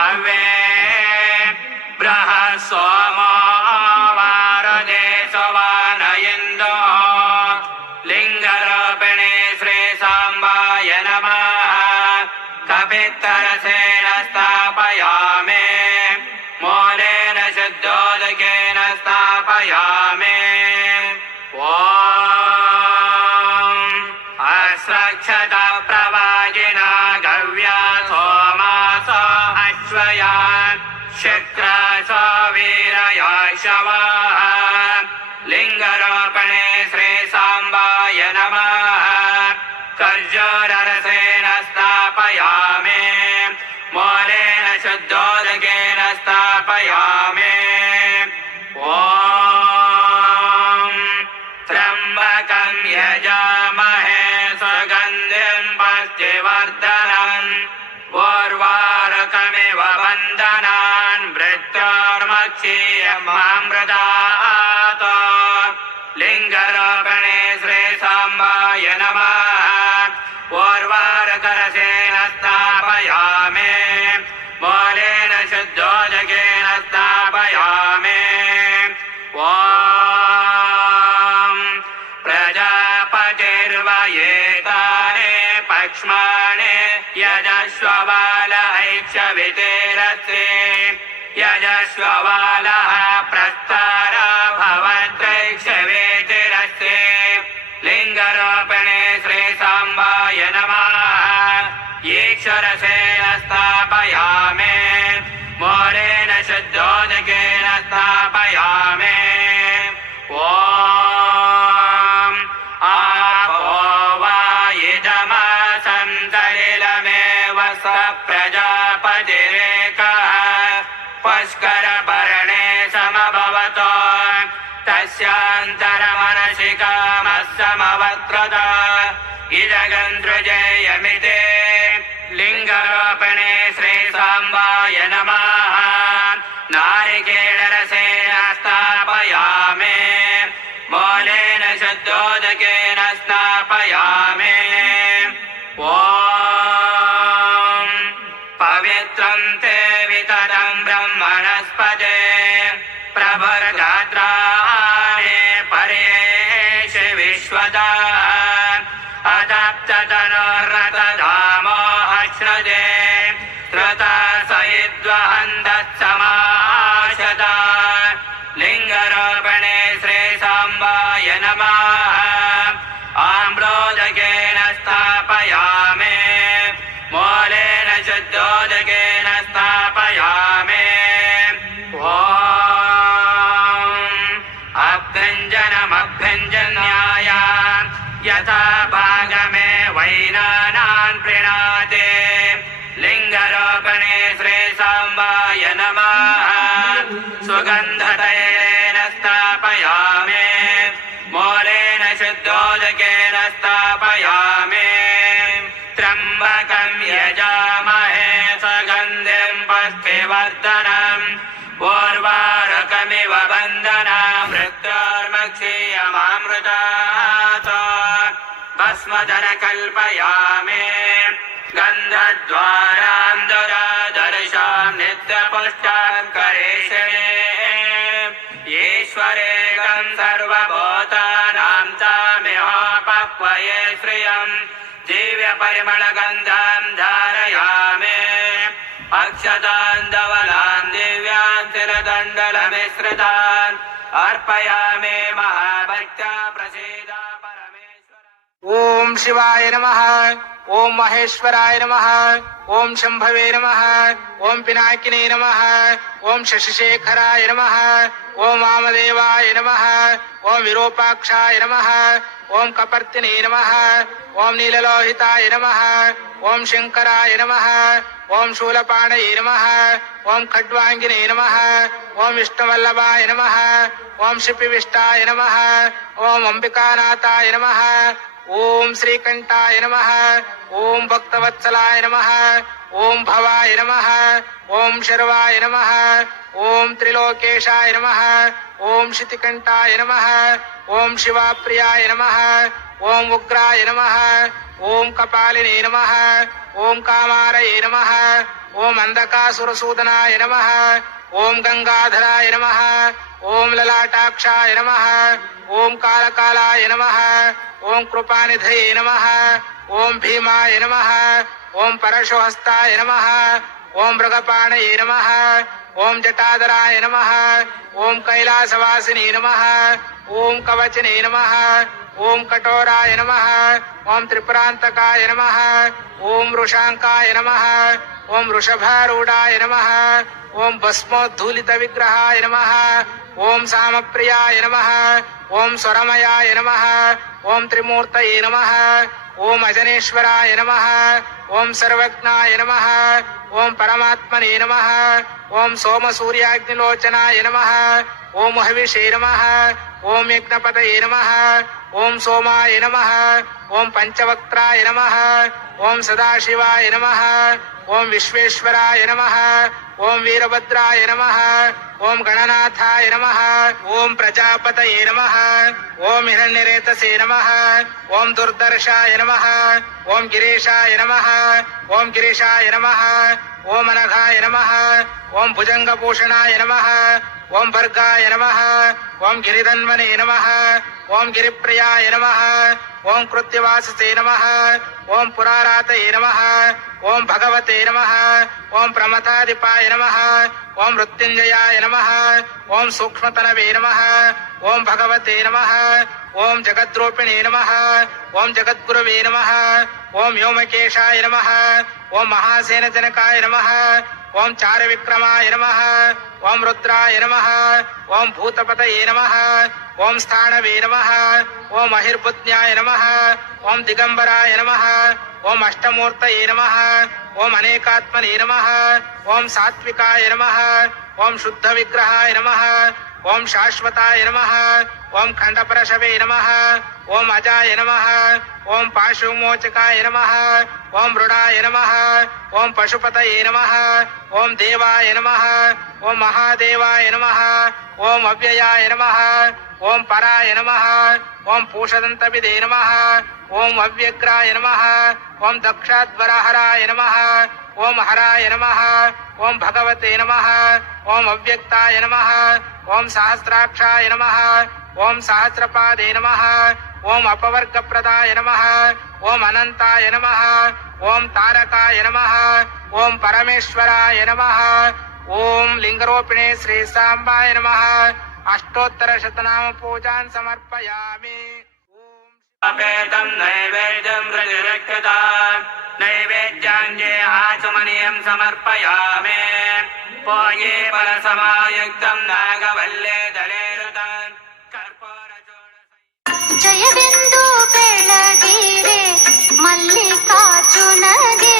అవే బ్రహ अस्रक्षत प्रवाजिना गव्या सोमास अश्वया शुक्रास पुष्टिवर्धनम् उर्वारुकमिव वन्दनान् मृत्योर्मक्षीयमामृतात् लिङ्गरोपणे श्री साम्बाय नमः। उर्वारुकरसेन स्थापयामि मूलेन शुद्धोदकेन स्थापयामि। ॐ प्रजापतिर्वयेतानि लक्ष्मणे यजस्व बाल प्रस्ता प्रजापतिरेकः पुष्करपर्णे समभवतो तस्यान्तरमनसि कामः समवक्रत इदगन्धृजेयमिते लिङ्गरोपणे श्री साम्बाय नमः नारिकेलरसेन स्थापयामि मूलेन शुद्धोदकेन स्थापयामि ॐ ಸಾಂಬಾ स्थापयामि। मूलेन शुद्धोदकेन स्थापयामि त्र्यम्बकं यजामहे सुगन्धिं पुष्टिवर्धनम् पूर्वारकमिव वन्दना मृत्योर्मक्षीयमामृतात् भस्मधर कल्पयामि गन्धद्वारां दुरादर्शां नित्यपुष्टां ईश्वरेकं सर्वभूतानां चामिहोपक्वये श्रियं दिव्यपरिमलगन्धां धारयामि। अक्षतान् धवलान् दिव्यान् तिलदण्डलमिश्रितान् अर्पयामि। महाभक्त्या प्रसीद। ओम शिवाय नमः ओम महेश्वराय नमः ओम शंभवे नमः ओम पिनाकिने नमः ओम शशिशेखराय नमः ओम वामदेवाय नमः ओम विरूपाक्षाय नमः ओम कपर्तिने नमः ओम नीललोहिताय नमः ओम शंकराय नमः ओम शूलपाणय नमः ओम खड्वांगिने नमः ओम विष्णुवल्लभाय नमः ओम शिपिविष्टाय नमः ओम अंबिकानाथाय नमः ஓம் ஸ்ரீகண்டாய நம ஓம் பக்தவத்சலாய நம ஓம் பவாய நம ஓம் ஷர்வாய நம ஓம் திரிலோகேஷாய நம ஓம் ஷிதிகண்டாய நம ஓம் சிவாப்பிரியாய நம ஓம் உக்ராய நம ஓம் கபாலினே நம ஓம் காமாரயே நம ஓம் அந்தகாசுரசூதனாய நம ஓம் கங்காதராய நம ஓம் லலாட்டாட்சாய நம ओम कालकालाय नमः ओम कृपानिधये नम ओम भीमाय नम ओम परशुहस्ताय नम ओम मृगपाणय नम ओम जटादराय नम ओम कैलासवासिने नम ओम कवचने नम ओम कठोराय नम ओम त्रिपुरांतकाय नम ओम वृषाकाय नम ओम वृषभारूढ़ाय नम ओम भस्मोद्धूलित विग्रहाय नम ओम सामप्रियाय नम ஓம் சொரமயாய நம ஓம் திரிமூர்த்தயே நம ஓம் அஜனேஸ்வராய நம ஓம் சர்வக்னாய நம ஓம் பரமாத்மனே நம ஓம் சோமசூரியாக்னிலோச்சனாய நம ஓம் மகவிஷே நம ஓம் யக்னபதயே நம ஓம் சோமாய நம ஓம் பஞ்சவக்ராய நம ஓம் சதாசிவாய நம ஓம் விஸ்வேஸ்வராய நம ஓம் வீரபத்ராய நம ओम गणनाथाय नम, ओम प्रजापत नम, ओम हिरण्यरेतसे नम, ओम दुर्दर्शाय नम, ओम गिरीशाय नम, ओम गिरीशाय नम। ஓம் அனகாய நம ஓம் புஜங்க பூஷணாய நம ஓம் பர்காய நம ஓம் கிரிதன்மனே நம ஓம் கிரிப்பிரியாய நம ஓம் கிருத்திவாசசே நம ஓம் புராராத்தயே நம ஓம் பகவதே நம ஓம் பிரமதாதிபாய நம ஓம் மிருத்யுஞ்சயாய நம ஓம் சூக்மதனவே நம ஓம் பகவதே நம ஓம் ஜகத்ரூபிணே நம ஓம் ஜகத்குருவே நம ஓம் யோமகேஷாய நம ఓం మహాసేన జనకాయ నమ ఓం చార విక్రమాయ నమ ఓం రుద్రాయ నమ ఓం భూతపతయే నమ ఓం స్థానవే నమ ఓం అహిర్బుజ్ఞాయ నమ ఓం దిగంబరాయ నమ ఓం అష్టమూర్తయే నమ ఓం అనేకాత్మనే నమ ఓం సాత్వికాయ నమ ఓం శుద్ధ విగ్రహాయ నమ ఓం శాశ్వతాయ నమ ఓం ఖండపరశవే నమ ओम अजाय नम ओम पाशुमोचकाय नम ओम मृडाय नम ओम पशुपत नम ओम देवाय नम ओम महादेवाय नम ओम अव्यय नम ओम पराय नम ओम पूषदंत नम ओम अव्यग्राय नम ओम दक्षाद्वराहराय नम ओम हराय नम ओम भगवते नम ओम अव्यक्ताय नम ओम सहस्राक्षाय नम ओम सहस्रपादे नम ఓం అపవర్గప్రదాయ నమ ఓం అనంతాయ నమ ఓం తారకాయ నమ ఓం పరమేశ్వరాయ నమ ఓం లింగరూపిణే శ్రీ సాంబాయ నమ అష్టోత్తర శతనామ పూజాన్ సమర్పయామి ఓం अपेदं नैवेद्यं प्रतिरक्षता नैवेद्याङ्गे आचमनीयं समर्पयामि पोये फलसमायुक्तं नागवल्ले दलेरुतान् कर्पूरचूर्ण ಜಯವೆಂದು ಬೆಳಗಿರೆ ಮಲ್ಲಿಕಾರ್ಜುನಗೆ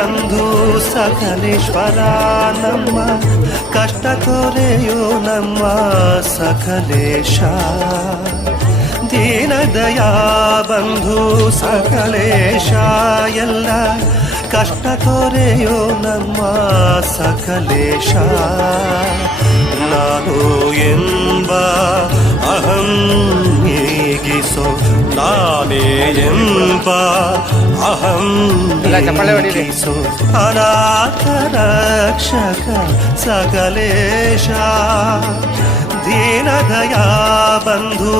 ಬಂಧು ಸಕಲೇಶ್ವರ ನಮ್ಮ, ಕಷ್ಟ ತೊರೆಯೋ ನಮ್ಮ ಸಕಲೇಶ. ದೀನದಯಾ ಬಂಧು ಸಕಲೇಶ, ಎಲ್ಲ ಕಷ್ಟ ತೊರೆಯೋ ನಮ್ಮ ಸಕಲೇಶ. ನಾನು ಎಂಬ ಅಹಂ ನೀಗಿಸೋ ನಾನೇ ಎಂಬ ಅಹಂ ಇಲ್ಲ, ಚಪ್ಪಾಳೆ ಹೊಡೀರಿ. ನೀಗಿಸೋ ಅನಾಥ ರಕ್ಷಕ ಸಕಲೇಶ ದೀನದಯಾ ಬಂಧು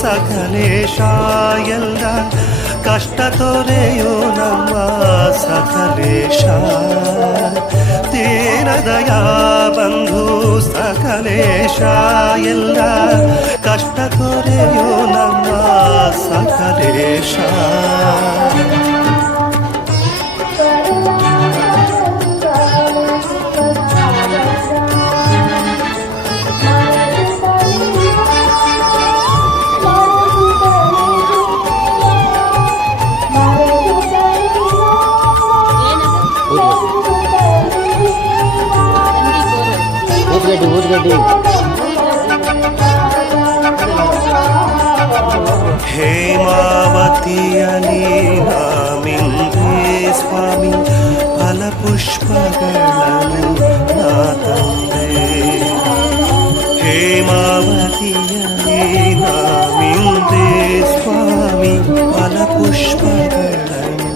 ಸಕಲೇಶ ಎಲ್ಲ ಕಷ್ಟ ತೊರೆಯೋ ನಮ್ಮ ಸಕಲೇಶ. ತೀರದಯ ಬಂಧು ಸಕಲೇಶ. ಎಲ್ಲ ಕಷ್ಟ ತೊರೆಯೋ ನಮ್ಮ ಸಕಲೇಶ. చెడి హేమావతి అని స్వామి ఫల పుష్పగణము నా తందే. హేమావతి అని నామిందే స్వామి ఫల పుష్పగణము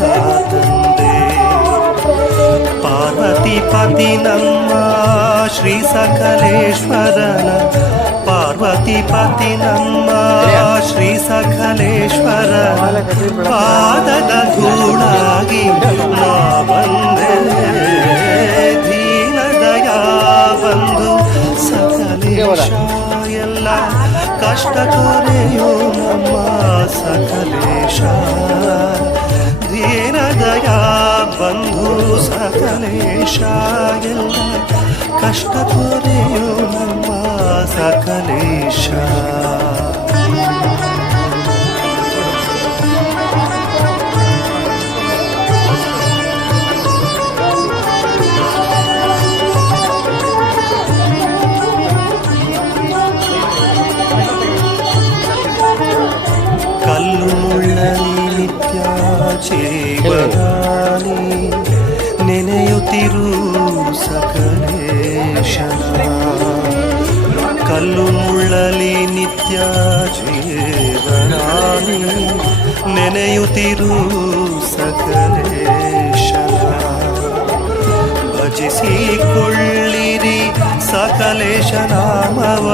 నా పార్వతి పతి ಸಕಲೇಶ್ವರನ ಪಾರ್ವತಿ ಪತಿ ನಮ್ಮ ಶ್ರೀ ಸಕಲೇಶ್ವರನ ಪಾದದ ಧೂಳಾಗಿ ನಾ ಬಂದೆ ದೀನದಯಾ ಬಂದು ಸಕಲೇಶ ಎಲ್ಲ ಕಷ್ಟ ತೊರೆಯೋ ನಮ್ಮ ಸಕಲೇಶ ದೀನದಯಾ ಬಂಧು ಸಕಲೇಶ ಎಲ್ಲ ಕಷ್ಟ ತೊರೆಯೋ ನಮ್ಮ ಸಕಲೇಶ ಕಲ್ಲು ಮುಳ್ಳಲಿ ನಿತ್ಯ ಜೀವನಾನಿ ನೆನೆಯುತ್ತಿರು ಜೀವನಾನಿ ನೆನೆಯುತ್ತಿರು ಸಕಲೇಶನ ಭಜಿಸಿಕೊಳ್ಳಿರಿ ಸಕಲೇಶ ನಾಮವ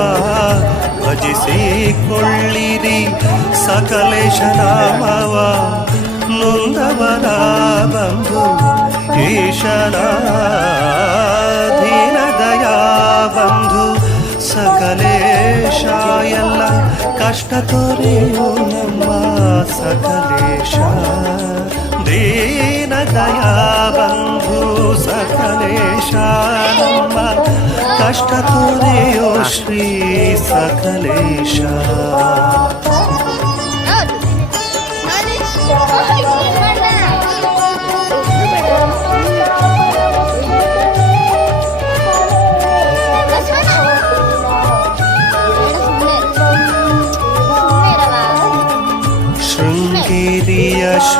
ಭಜಿಸಿಕೊಳ್ಳಿರಿ ಸಕಲೇಶ ನಾಮವ ನೊಂದವರ ಬಂಧು ಈಶನ ದೀನದಯಾ ಬಂಧು ಸಕಲೇಶ ಎಲ್ಲ ಕಷ್ಟ ತೊರೆಯೋ ನಮ್ಮ ಸಕಲೇಶ ದೀನದಯಾ ಬಂಧು ಸಕಲೇಶ ನಮ್ಮ ಕಷ್ಟ ತೊರೆಯೋ ಶ್ರೀ ಸಕಲೇಶ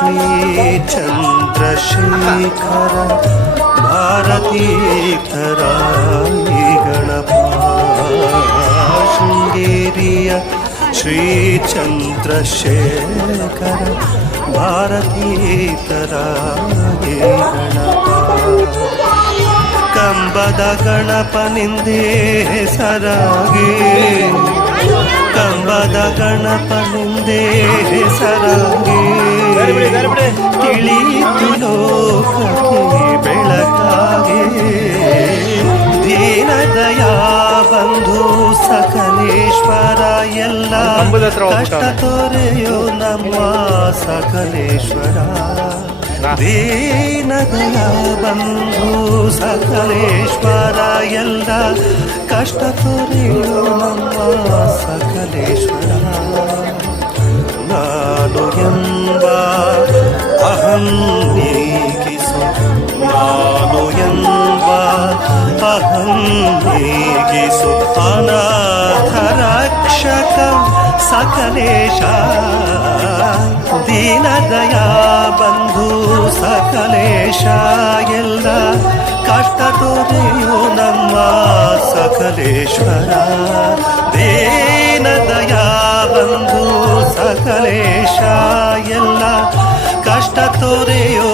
ಶೃಂಗೇರಿಯ ಶ್ರೀ ಚಂದ್ರಶೇಖರ ಭಾರತೀತರ ಗಣಪ ಶೃಂಗೇರಿಯ ಶ್ರೀ ಚಂದ್ರಶೇಖರ ಭಾರತೀತರ ಗಣಪ ಕಂಬದ ಗಣಪನಿಂದೇ ಹೆಸರಾಗಿ ಕಂಬದ ಗಣಪನಿಂದೇ ಹೆಸರಾಗಿ ತಿಳಿಯಿತು ಲೋಕಕ್ಕೆ ಬೆಳಕಾಗೆ. ದೀನದಯಾ ಬಂಧು ಸಕಲೇಶ್ವರ ಎಲ್ಲ ಕಷ್ಟ ತೊರೆಯೋ ನಮ್ಮ ಸಕಲೇಶ್ವರ. ದೀನದಯ ಬಂಧು ಸಕಲೇಶ್ವರ ಎಲ್ಲ ಕಷ್ಟ ತೊರೆಯೋ ನಮ್ಮ ಸಕಲೇಶ್ವರ. ನಾನು ಎಂಬ ಅಹಂ ನೀಗಿಸು ನಾನು ಎಂಬ ಅಹಂ ನೀಗಿಸು ಅನಾಥ ರಕ್ಷಕ ಸಕಲೇಶ ದೀನದಯ ಬಂಧು ಸಕಲೇಶ ಎಲ್ಲ ಕಷ್ಟ ತೋರೆಯೋ ನಮ್ಮ ಸಕಲೇಶ್ವರ ದೀನದಯ ಬಂಧು ಸಕಲೇಶ ಎಲ್ಲ ಕಷ್ಟ ತೊರೆಯೋ